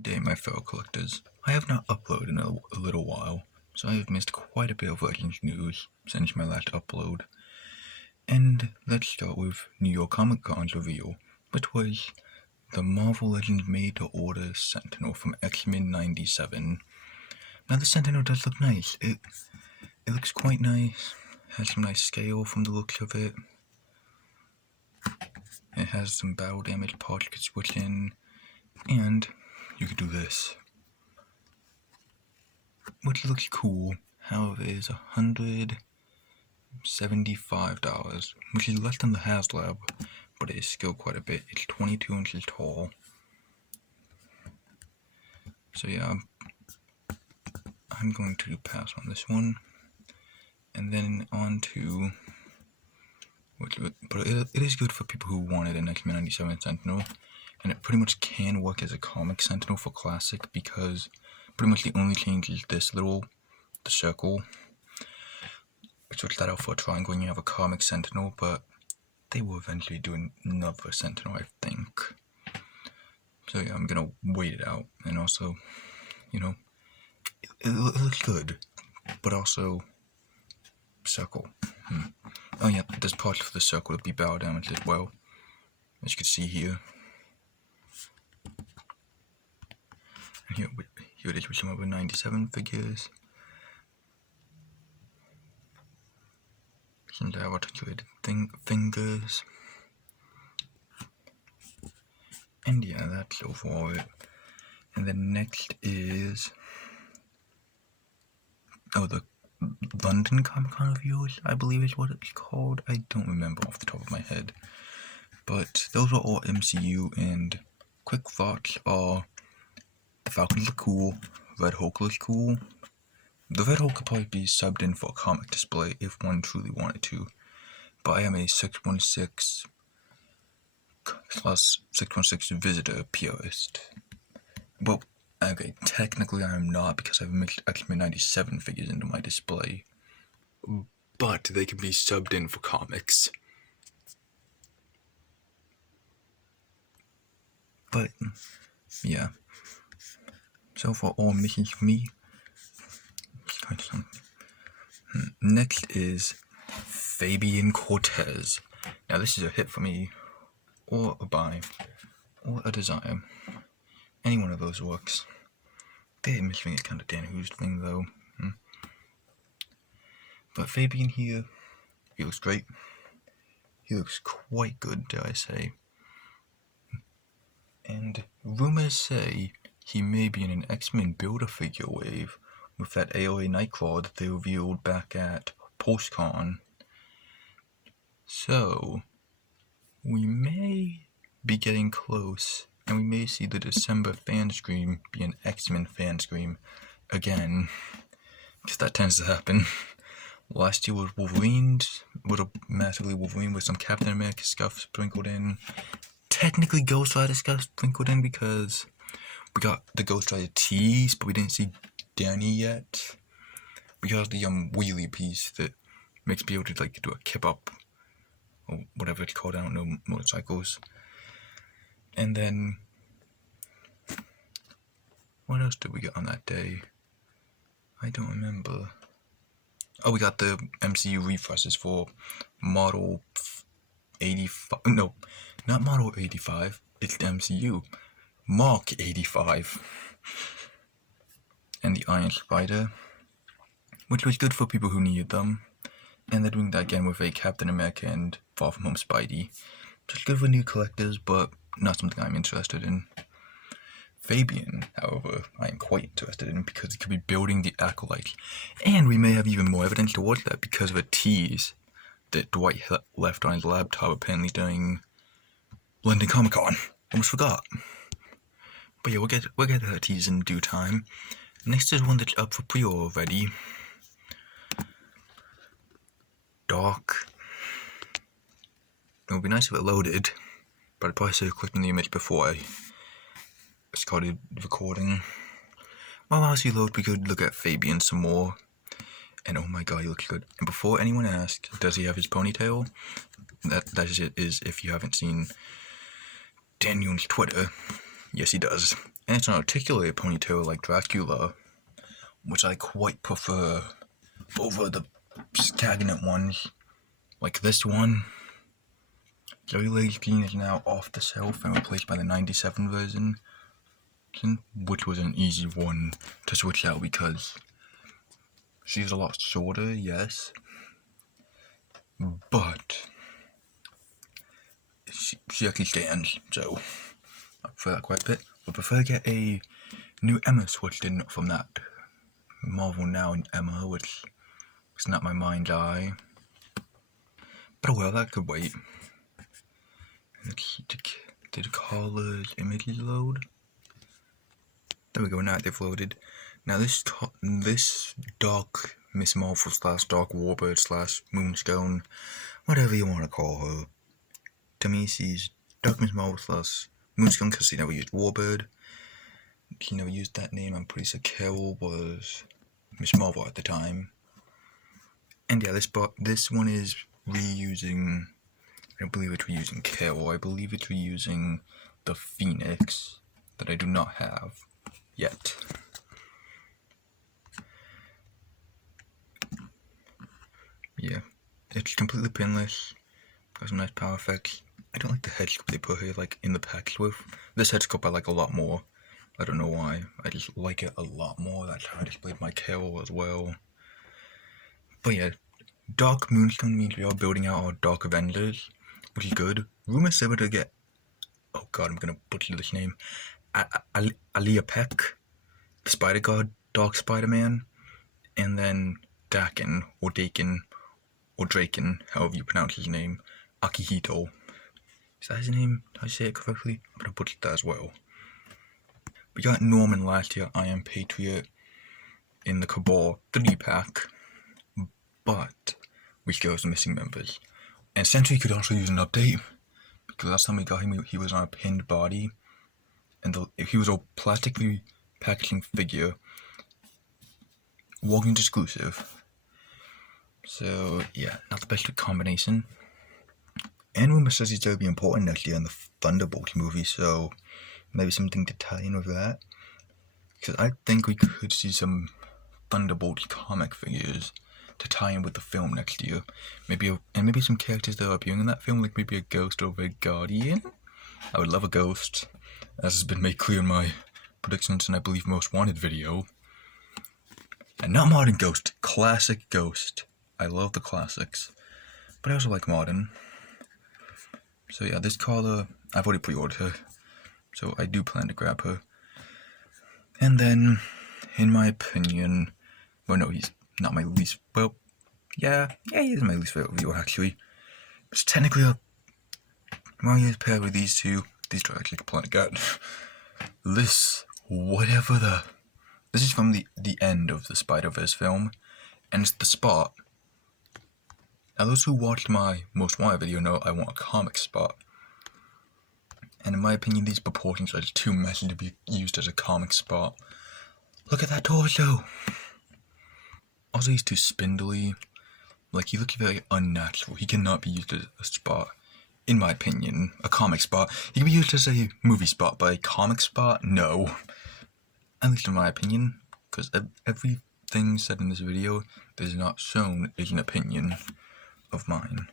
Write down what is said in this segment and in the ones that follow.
Day, my fellow collectors. I have not uploaded in a little while, so I have missed quite a bit of Legends news since my last upload. And let's start with New York Comic Con's reveal, which was the Marvel Legends made-to-order Sentinel from X-Men 97. Now the Sentinel does look nice. It looks quite nice. Has some nice scale from the looks of it. It has some battle damage parts you could switch in, and you could do this, which looks cool. However, it is $175, which is less than the HasLab, but it is still quite a bit. It's 22 inches tall. So yeah, I'm going to pass on this one, and then on to, but it is good for people who wanted an X-Men 97 Sentinel, and it pretty much can work as a comic Sentinel for Classic, because pretty much the only change is this the circle. Switch that out for a triangle and you have a comic Sentinel, but they will eventually do another Sentinel, I think. So yeah, I'm gonna wait it out, and also, it looks good, but also circle. Oh yeah, there's parts for the circle to be battle damage as well, as you can see here. And here it is with some other 97 figures. Some articulated fingers. And yeah, that's overall it. And then next is the London Comic Con reviews, I believe is what it's called. I don't remember off the top of my head. But those were all MCU, and quick thoughts are the Falcons look cool, Red Hulk looks cool. The Red Hulk could probably be subbed in for a comic display if one truly wanted to, but I am a 616/616 visitor purist. Well, okay, technically I am not, because I've mixed X-Men 97 figures into my display, but they can be subbed in for comics. But yeah, so for all missions for me, next is Fabian Cortez. Now this is a hit for me, or a buy, or a desire. Any one of those works. The image thing is kind of Dan Who's thing though. But Fabian here, he looks great. He looks quite good, dare I say. And rumors say he may be in an X-Men Build-A-Figure wave with that AOA Nightcrawler that they revealed back at PulseCon. So, we may be getting close, and we may see the December fan scream be an X-Men fan scream again, because that tends to happen. Last year was Wolverine with some Captain America stuff sprinkled in. Technically Ghost Rider stuff sprinkled in, because we got the Ghost Rider tease, but we didn't see Danny yet. We got the wheelie piece that makes me able to do a kip up, or whatever it's called, I don't know, motorcycles. And then, what else did we get on that day? I don't remember. Oh, we got the MCU refreshes for Model 85. No, not Model 85. It's the MCU. Mark 85. And the Iron Spider, which was good for people who needed them. And they're doing that again with a Captain America and Far From Home Spidey. Just good for new collectors, but not something I'm interested in. Fabian, however, I am quite interested in, because it could be building the Acolyte. And we may have even more evidence towards that because of a tease that Dwight left on his laptop apparently during London Comic Con. Almost forgot. But yeah, we'll get to that tease in due time. Next is one that's up for pre-order already. Doc. It would be nice if it loaded, but I'd probably should have clicked on the image before I started recording. While you load, we could look at Fabian some more. And oh my god, he looks good. And before anyone asks, does he have his ponytail? That is if you haven't seen Daniel's Twitter, yes he does. And it's an articulated ponytail like Dracula, which I quite prefer over the stagnant ones, like this one. Jerry Lady's Green is now off the shelf and replaced by the 97 version, which was an easy one to switch out because she's a lot shorter, yes, but she actually stands, so I prefer that quite a bit. I prefer to get a new Emma switched in from that Marvel Now Emma, which is not my mind's eye. But well, that could wait. Did the colors images load? There we go, now they've loaded. Now this Dark Miss Marvel / Dark Warbird / Moonstone, whatever you want to call her. To me, she's Dark Miss Marvel / Moonstone because she never used Warbird. She never used that name. I'm pretty sure Carol was Miss Marvel at the time. And yeah, this one is reusing. I don't believe it's reusing Carol. I believe it's reusing the Phoenix that I do not have yet. Yeah, it's completely pinless. Got some nice power effects. I don't like the head sculpt they put here, like in the package with. This head sculpt I like a lot more. I don't know why. I just like it a lot more. That's how I displayed my Carol as well. But yeah, Dark Moonstone means we are building out our Dark Avengers, which is good. Rumors say we're to get. Oh god, I'm gonna butcher this name. Alia Peck, the Spider God, Dark Spider-Man, and then Daken, or Daken, or Draken, however you pronounce his name, Akihito. Is that his name? Did I say it correctly? I'm gonna butcher that as well. We got Norman last year, I Am Patriot, in the Cabal 3-pack, but we still have some missing members. And Sentry could also use an update, because last time we got him, he was on a pinned body, and he was a plastically packaging figure, Walgreens exclusive. So yeah, not the best combination. And rumor says he's going to be important next year in the Thunderbolts movie, so maybe something to tie in with that. Because I think we could see some Thunderbolts comic figures to tie in with the film next year. Maybe some characters that are appearing in that film, like maybe a Ghost or a Guardian. I would love a Ghost, as has been made clear in my predictions and I believe Most Wanted video. And not modern Ghost, classic Ghost. I love the classics, but I also like modern. So yeah, this Carla, I've already pre-ordered her, so I do plan to grab her. And then, in my opinion, well no, he's not my least, well, yeah, he is my least favorite viewer actually. It's technically a Mario's paired with these two. These two are actually completely good. This is from the end of the Spider-Verse film, and it's the Spot. Now those who watched my Most Wanted video know I want a comic Spot. And in my opinion, these proportions are just too messy to be used as a comic Spot. Look at that torso! Also, he's too spindly. Like, he looks very unnatural. He cannot be used as a Spot. In my opinion, a comic Spot. He can be used as a movie Spot, but a comic Spot? No. At least in my opinion. Because everything said in this video that is not shown is an opinion of mine.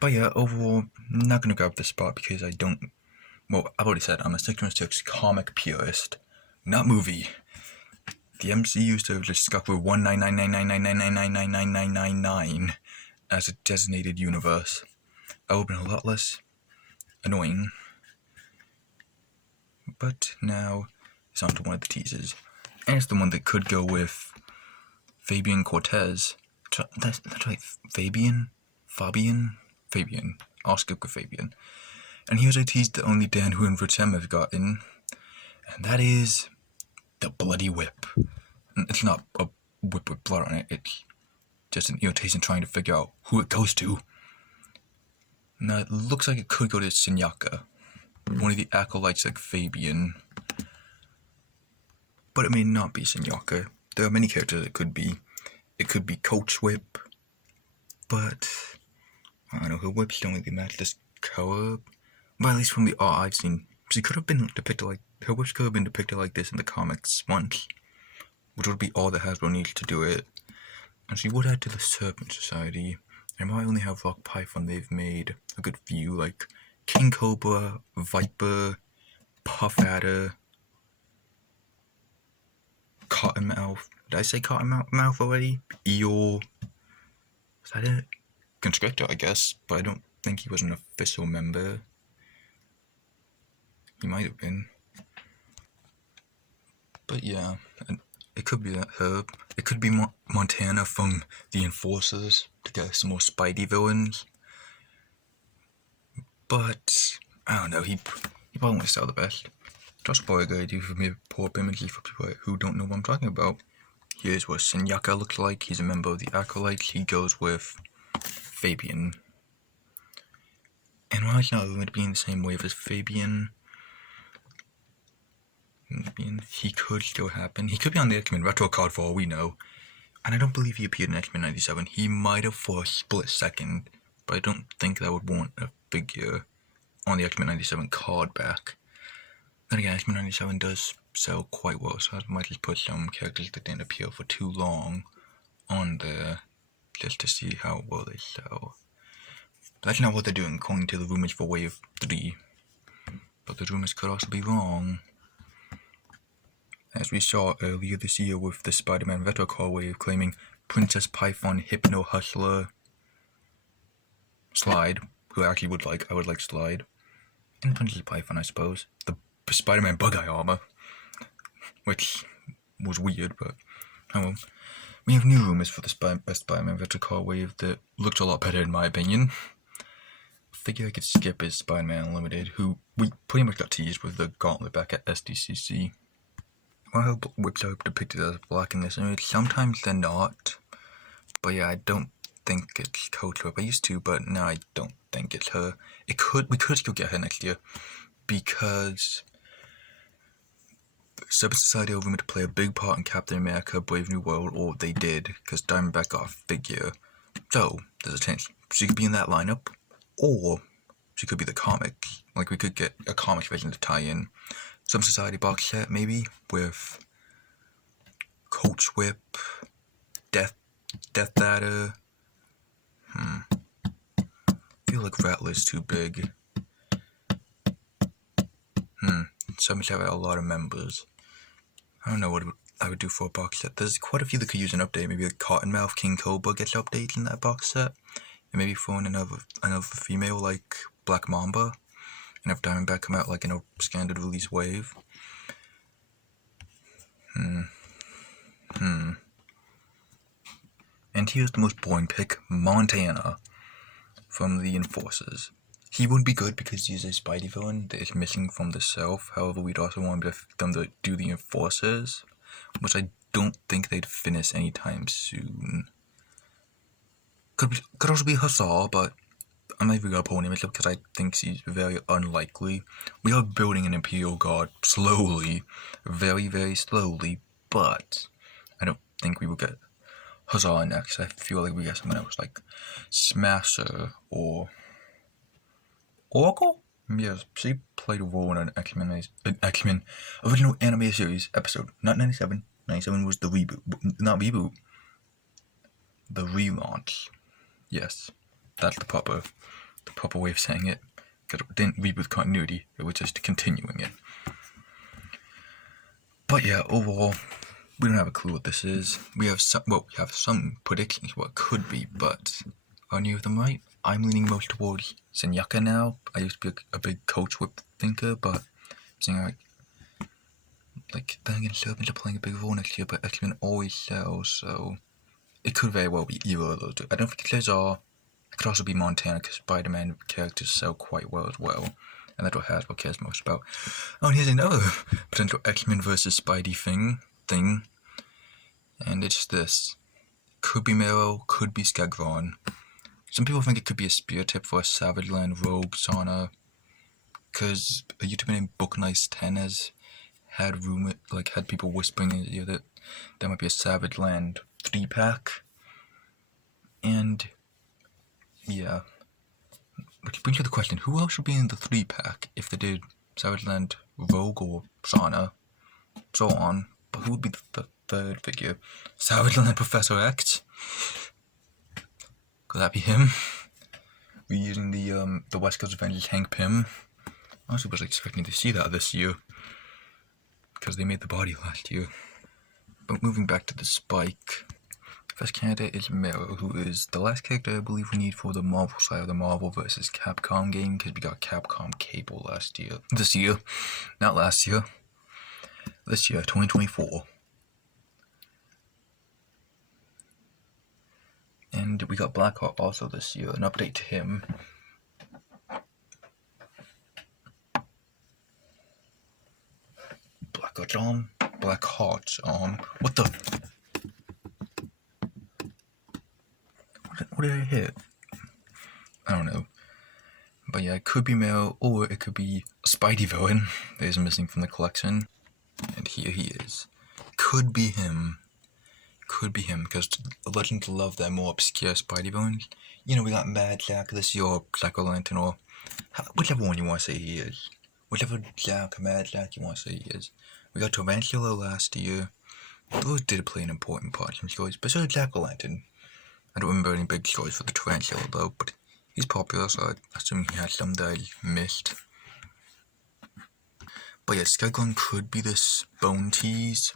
But yeah, overall, I'm not gonna grab this Spot because I don't. Well, I've already said I'm a 616 comic purist, not movie. The MCU used to have just stuck with 1999999999999 as a designated universe. That would have been a lot less annoying. But now it's on to one of the teasers, and it's the one that could go with Fabian Cortez. That's right, Fabian. I'll skip with Fabian. And here's a tease that only Dan Hu and Vertem have gotten, and that is the Bloody Whip. It's not a whip with blood on it, it's just an irritation trying to figure out who it goes to. Now it looks like it could go to Senyaka, one of the acolytes like Fabian. But it may not be Senyaka. There are many characters it could be. It could be Coach Whip, but I don't know, her whips don't really match this color. But at least from the art I've seen, she could have been depicted like, her wish could have been depicted like this in the comics once, which would be all that Hasbro needs to do it. And she would add to the Serpent Society. And might only have Rock Python, they've made a good few, like King Cobra, Viper, Puff Adder, Cottonmouth. Did I say Cottonmouth already? Eeyore. Is that it? Constrictor, I guess, but I don't think he was an official member. He might have been. But yeah, it could be that herb. It could be Montana from the Enforcers to get some more Spidey villains. But I don't know. He probably wants to sell the best. Just for a good idea for me, poor images for people who don't know what I'm talking about. Here's what Senyaka looks like. He's a member of the Acolytes. He goes with Fabian. And while he's not going to be in the same wave as Fabian, he could still happen. He could be on the X-Men Retro card for all we know. And I don't believe he appeared in X-Men 97. He might have for a split second, but I don't think that would warrant a figure on the X-Men 97 card back. Then again, X-Men 97 does sell quite well, so I might just put some characters that didn't appear for too long on there, just to see how well they sell. But that's not what they're doing, according to the rumors for Wave 3. But the rumors could also be wrong. As we saw earlier this year with the Spider-Man Retro Card Wave claiming Princess Python, Hypno Hustler, Slide, who I actually would like. I would like Slide. And Princess Python, I suppose. The Spider-Man Bug-Eye armor. Which was weird, but oh well. We have new rumors for the Spider-Man Retro Card Wave that looks a lot better in my opinion. A figure I could skip is Spider-Man Unlimited, who we pretty much got teased with the gauntlet back at SDCC. Well, her whips are depicted as black in this image. Sometimes they're not. But yeah, I don't think it's Coach Whip. I used to, but now I don't think it's her. We could still get her next year, because Serpent Society are rumored to play a big part in Captain America Brave New World, or they did, because Diamondback got a figure. So, there's a chance she could be in that lineup, or she could be the comic. Like, we could get a comic version to tie in. Some Society box set, maybe, with Coach Whip, Death Adder. I feel like Rattler's too big. Some have a lot of members. I don't know what I would do for a box set. There's quite a few that could use an update. Maybe like Cottonmouth, King Cobra gets updates in that box set. And maybe throw in another female like Black Mamba. And have Diamondback come out like in a standard release wave. And here's the most boring pick, Montana, from the Enforcers. He would be good because he's a Spidey villain that is missing from the South. However, we'd also want them to do the Enforcers, which I don't think they'd finish anytime soon. Could also be Hussar, but I'm not even going to pull an image up because I think he's very unlikely. We are building an Imperial Guard slowly, very, very slowly, but I don't think we will get Hussar next. I feel like we get someone else like Smasher or Oracle? Yes, she played a role in an X-Men original anime series episode. Not 97. 97 was the reboot. Not reboot. The relaunch. Yes, that's the proper way of saying it. Because it didn't reboot continuity. It was just continuing it. But yeah, overall, we don't have a clue what this is. We have some predictions what it could be, but are any of them right? I'm leaning most towards Senyaka now. I used to be a big Coach Whip thinker, but seeing then again, Serpents are playing a big role next year, but X-Men always sells, so it could very well be either of those two. I don't think it's Lazar. It could also be Montana, because Spider-Man characters sell quite well as well, and that's what Hasbro cares most about. Oh, and here's another potential X-Men versus Spidey thing, and it's this. Could be Mero, could be Skagron. Some people think it could be a spear tip for a Savage Land Rogue Sauna, because a YouTuber named Booknice10 has had people whispering in his ear that there might be a Savage Land 3-pack. And yeah, which brings to the question: who else should be in the 3-pack if they did Savage Rogue, or Shauna, so on. But who would be the third figure? Savage Professor X? Could that be him? Reusing the West Coast Avengers Hank Pym. I honestly was expecting to see that this year, because they made the body last year. But moving back to the Spike, first candidate is Mero, who is the last character I believe we need for the Marvel side of the Marvel vs. Capcom game, because we got Capcom Cable this year, not last year, this year, 2024. And we got Blackheart also this year, an update to him. Blackheart's arm. What the? What did I hit? I don't know. But yeah, it could be Mero, or it could be a Spidey villain that is missing from the collection. And here he is. Could be him, because Legends love their more obscure Spidey villains. You know, we got Mad Jack this year, or Jack-O-Lantern, or whichever one you want to say he is. Whichever Mad Jack you want to say he is. We got Tarantula last year. Those did play an important part in stories, but so did Jack-O-Lantern. I don't remember any big stories for the Tarantula though, but he's popular, so I assume he had some that I missed. But yeah, Skyclone could be this Bone Tease.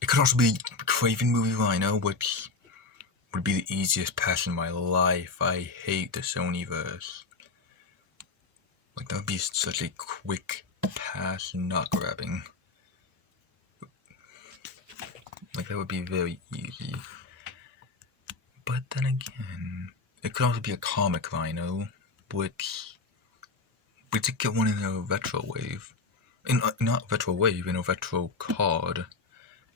It could also be Craven Movie Rhino, which would be the easiest pass in my life. I hate the Sonyverse. Like, that would be such a quick pass not grabbing. Like, that would be very easy. But then again, it could also be a comic Rhino, which we did get one in a retro wave. Not retro wave, in a retro card.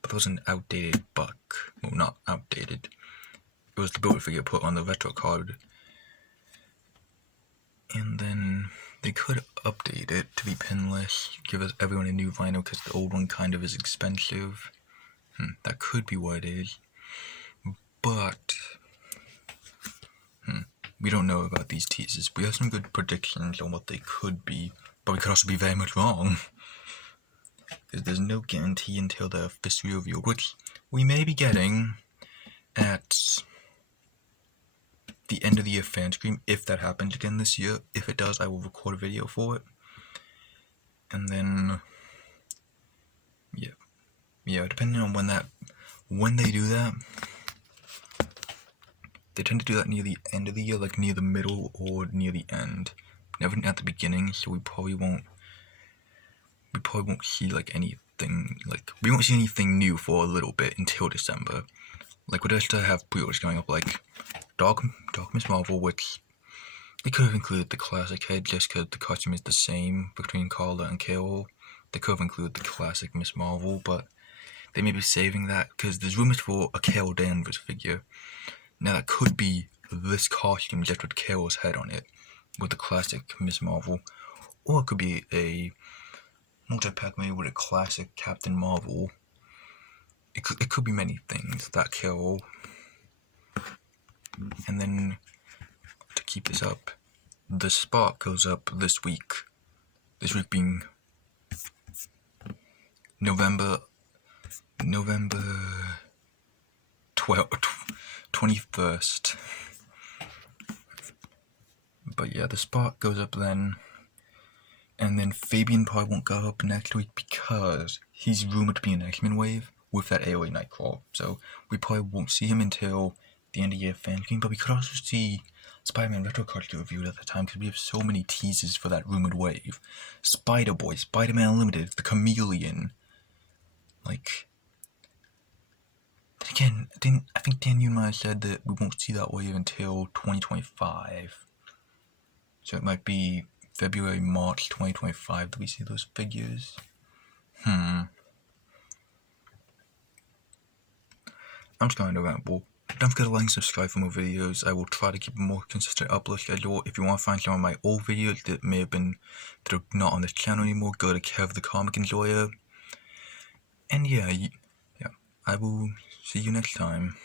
But it was an outdated buck. Well, not outdated. It was the build figure put on the retro card. And then they could update it to be pinless, give everyone a new Rhino because the old one kind of is expensive. That could be what it is. But we don't know about these teasers. We have some good predictions on what they could be, but we could also be very much wrong. Because there's no guarantee until they're officially revealed, which we may be getting at the end of the year fan scream, if that happens again this year. If it does, I will record a video for it. And then, yeah, depending on when they do that, they tend to do that near the end of the year, like near the middle or near the end. Never at the beginning, so we probably won't see like anything, like we won't see anything new for a little bit until December. Like, we'd still have pre-orders going up, like Dark Miss Marvel, which they could have included the classic head just because the costume is the same between Carla and Carol. They could have included the classic Miss Marvel, but they may be saving that because there's rumors for a Carol Danvers figure. Now that could be this costume just with Carol's head on it, with the classic Miss Marvel, or it could be a multi-pack made with a classic Captain Marvel. It could be many things, that Carol. And then, to keep this up, the spot goes up this week. This week being November 21st. But yeah, the spot goes up then. And then Fabian probably won't go up next week because he's rumored to be in X-Men Wave with that AOA Nightcrawler. So we probably won't see him until the end of the year fan game. But we could also see Spider-Man retro cards get reviewed at the time because we have so many teasers for that rumored wave. Spider-Boy, Spider-Man Unlimited, the Chameleon. Like, then again, I think Dan Newman might have said that we won't see that wave until 2025. So it might be February, March 2025 that we see those figures. I'm just going to ramble. Don't forget to like and subscribe for more videos. I will try to keep a more consistent upload schedule. If you want to find some of my old videos that may have been, that are not on this channel anymore, go to Kev the Comic Enjoyer. And yeah, I will see you next time.